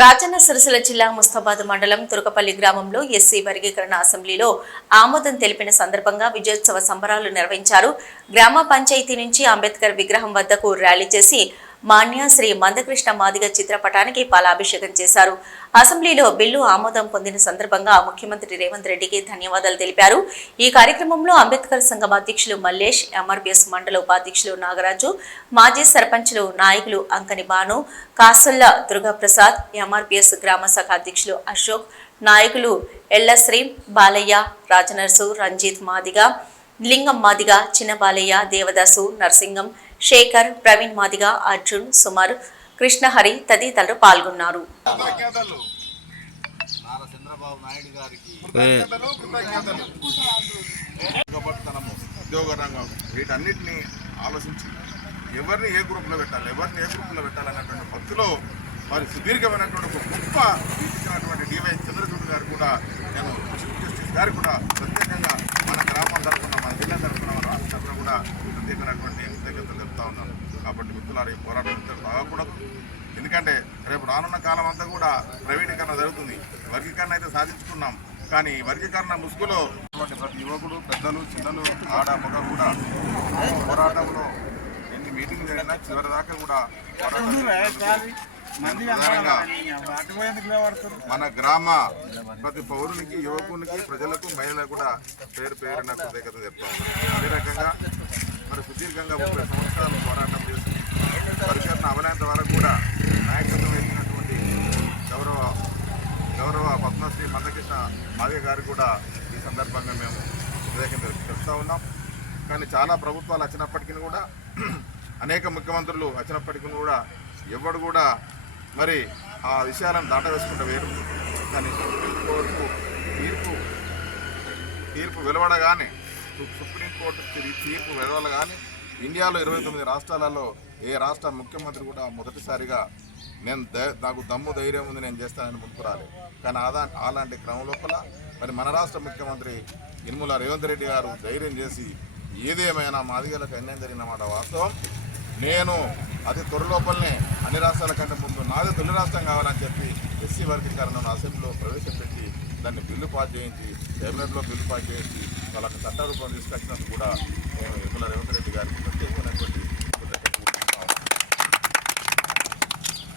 రాజన్న సిరిసిల్ల జిల్లా ముస్తాబాద్ మండలం తురకపల్లి గ్రామంలో ఎస్సీ వర్గీకరణ అసెంబ్లీలో ఆమోదం తెలిపిన సందర్భంగా విజయోత్సవ సంబరాలు నిర్వహించారు. గ్రామ పంచాయతీ నుంచి అంబేద్కర్ విగ్రహం వద్దకు ర్యాలీ చేసి మాన్య శ్రీ మందకృష్ణ మాదిగ చిత్రపటానికి పాలాభిషేకం చేశారు. అసెంబ్లీలో బిల్లు ఆమోదం పొందిన సందర్భంగా ముఖ్యమంత్రి రేవంత్ రెడ్డికి ధన్యవాదాలు తెలిపారు. ఈ కార్యక్రమంలో అంబేద్కర్ సంఘం అధ్యక్షులు మల్లేష్, ఎంఆర్పీఎస్ మండల ఉపాధ్యక్షులు నాగరాజు, మాజీ సర్పంచులు నాయకులు అంకని బాను, కాసల్ల దుర్గాప్రసాద్, ఎంఆర్పీఎస్ గ్రామ శాఖ అధ్యక్షులు అశోక్, నాయకులు ఎల్లశ్రీ, బాలయ్య, రాజనర్సు, రంజిత్ మాదిగ, లింగం మాదిగ, చిన్న బాలయ్య, దేవదాసు, నర్సింగం, శేఖర్, ప్రవీణ్ మాదిగ, అర్జున్, సుమర్, కృష్ణహరి తదితరులు పాల్గొన్నారు. ఉద్యోగ రంగం వీటన్నిటిని ఆలోచించి ఎవరిని ఏ గ్రూప్లో పెట్టాలన్నటువంటి భక్తిలో వారి సుదీర్ఘమైనటువంటి ఒక గొప్ప ఇచ్చినటువంటి డివై చంద్రచూడ్ గారు కూడా నేను చీఫ్ జస్టిస్ గారు కూడా ప్రత్యేకంగా మన గ్రామం తరఫున మన జిల్లా తరఫున మన రాష్ట్ర తరఫున కూడా ప్రత్యేకమైనటువంటి కృతజ్ఞతలు చెప్తా ఉన్నాను. కాబట్టి మిత్రులారు ఈ పోరాటం తాగకూడదు. ఎందుకంటే రేపు రానున్న కాలం అంతా కూడా ప్రైవేటీకరణ జరుగుతుంది. వర్గీకరణ అయితే సాధించుకున్నాం, కానీ వర్గీకరణ ముసుగులో ప్రతి యువకుడు, పెద్దలు, చిన్నలు, ఆడ మగ కూడా పోరాటంలో ఎన్ని మీటింగ్లు జరిగినా చివరి దాకా కూడా మన గ్రామ ప్రతి పౌరునికి, యువకునికి, ప్రజలకు, మహిళలకు కూడా పేరు పేరున కృతజ్ఞత చెప్తాం. అదే రకంగా మరి సుదీర్ఘంగా 30 సంవత్సరాలు పోరాటం చేసి పరికరణ అవలేంత వరకు కూడా నాయకత్వం వేసినటువంటి గౌరవ పద్మశ్రీ మందకృష్ణ మాదిగ గారు కూడా ఈ సందర్భంగా మేము కృతజ్ఞత తెలుపుతూ ఉన్నాం. కానీ చాలా ప్రభుత్వాలు వచ్చినప్పటికీ కూడా, అనేక ముఖ్యమంత్రులు వచ్చినప్పటికీ కూడా ఎవడు కూడా మరి ఆ విషయాలను దాటవేసుకుంటూ వేరు. కానీ సుప్రీంకోర్టు తీర్పు వెలువడగానే, సుప్రీంకోర్టు తీర్పు వెలువడగానే ఇండియాలో 29 రాష్ట్రాలలో ఏ రాష్ట్ర ముఖ్యమంత్రి కూడా మొదటిసారిగా నాకు దమ్ము ధైర్యం ఉంది, నేను చేస్తానని ముందుకు రాలేదు. కానీ అలాంటి క్రమం లోపల మరి మన రాష్ట్ర ముఖ్యమంత్రి యనమల రేవంత్ రెడ్డి గారు ధైర్యం చేసి ఏదేమైనా మాదిగలకు అన్యాయం జరిగిన మాట వాస్తవం, నేను అతి త్వరలోపలనే అన్ని రాష్ట్రాల కంటే ముందు నాదే తొలి రాష్ట్రం కావాలని చెప్పి ఎస్సీ వర్గీకరణను అసెంబ్లీలో ప్రవేశపెట్టి దాన్ని బిల్లు పాస్ చేయించి, కేబినెట్లో బిల్లు పాస్ చేయించి వాళ్ళకి చట్టరూపం తీసుకొచ్చినందుకు కూడా నేను యనమల రేవంత్ రెడ్డి గారికి ప్రత్యేకమైనటువంటి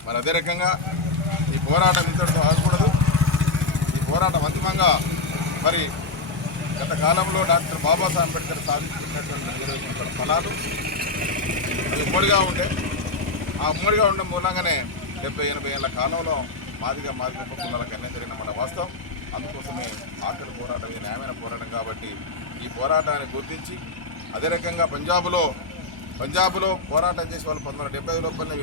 మరి అదే రకంగా ఈ పోరాటం ఇంతటితో ఆగకూడదు. ఈ పోరాటం అంతిమంగా మరి గత కాలంలో డాక్టర్ బాబాసాహెబ్ అంబేద్కర్ సాధించుకున్నటువంటి ఫలాలు అది ఉమ్మడిగా ఉండే, ఆ ఉమ్మడిగా ఉండే మూలంగానే 70-80 ఏళ్ల కాలంలో మాదిగ కులాలకు అన్యాయం జరిగిన మన వాస్తవం. అందుకోసమే ఆఖరి పోరాటం ఈ న్యాయమైన పోరాటం. కాబట్టి ఈ పోరాటాన్ని గుర్తించి అదే రకంగా పంజాబ్లో పోరాటం చేసి వాళ్ళు 1970 లోపలనే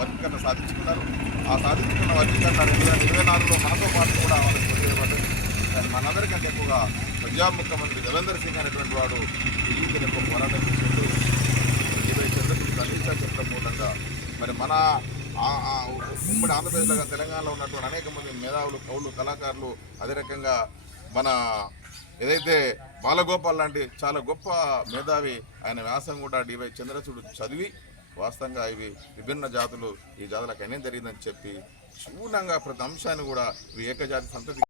వర్గీకరణ సాధించుకున్నారు. ఆ సాధించుకున్న వర్గీకరణ 2024లో మనతో పాటు కూడా వాళ్ళకి కొట్టేయబడ్డది. కానీ మనందరికంటే ఎక్కువగా పంజాబ్ ముఖ్యమంత్రి దేవేందర్ సింగ్ అనేటువంటి వాడు ఢిల్లీకి ఎక్కువ పోరాటం చేసేది అందించా చెప్పడం మూలంగా మరి మన ఉమ్మడి ఆంధ్రప్రదేశ్లో, తెలంగాణలో ఉన్నటువంటి అనేక మంది మేధావులు, కవులు, కళాకారులు, అదే రకంగా మన ఏదైతే బాలగోపాల్ లాంటి చాలా గొప్ప మేధావి ఆయన వ్యాసం కూడా డివై చంద్రచూడ్ చదివి వాస్తవంగా ఇవి విభిన్న జాతులు, ఈ జాతులకు అన్యాయం జరిగిందని చెప్పి శూన్యంగా ప్రతి అంశాన్ని కూడా ఇవి ఏకజాతి సంతతి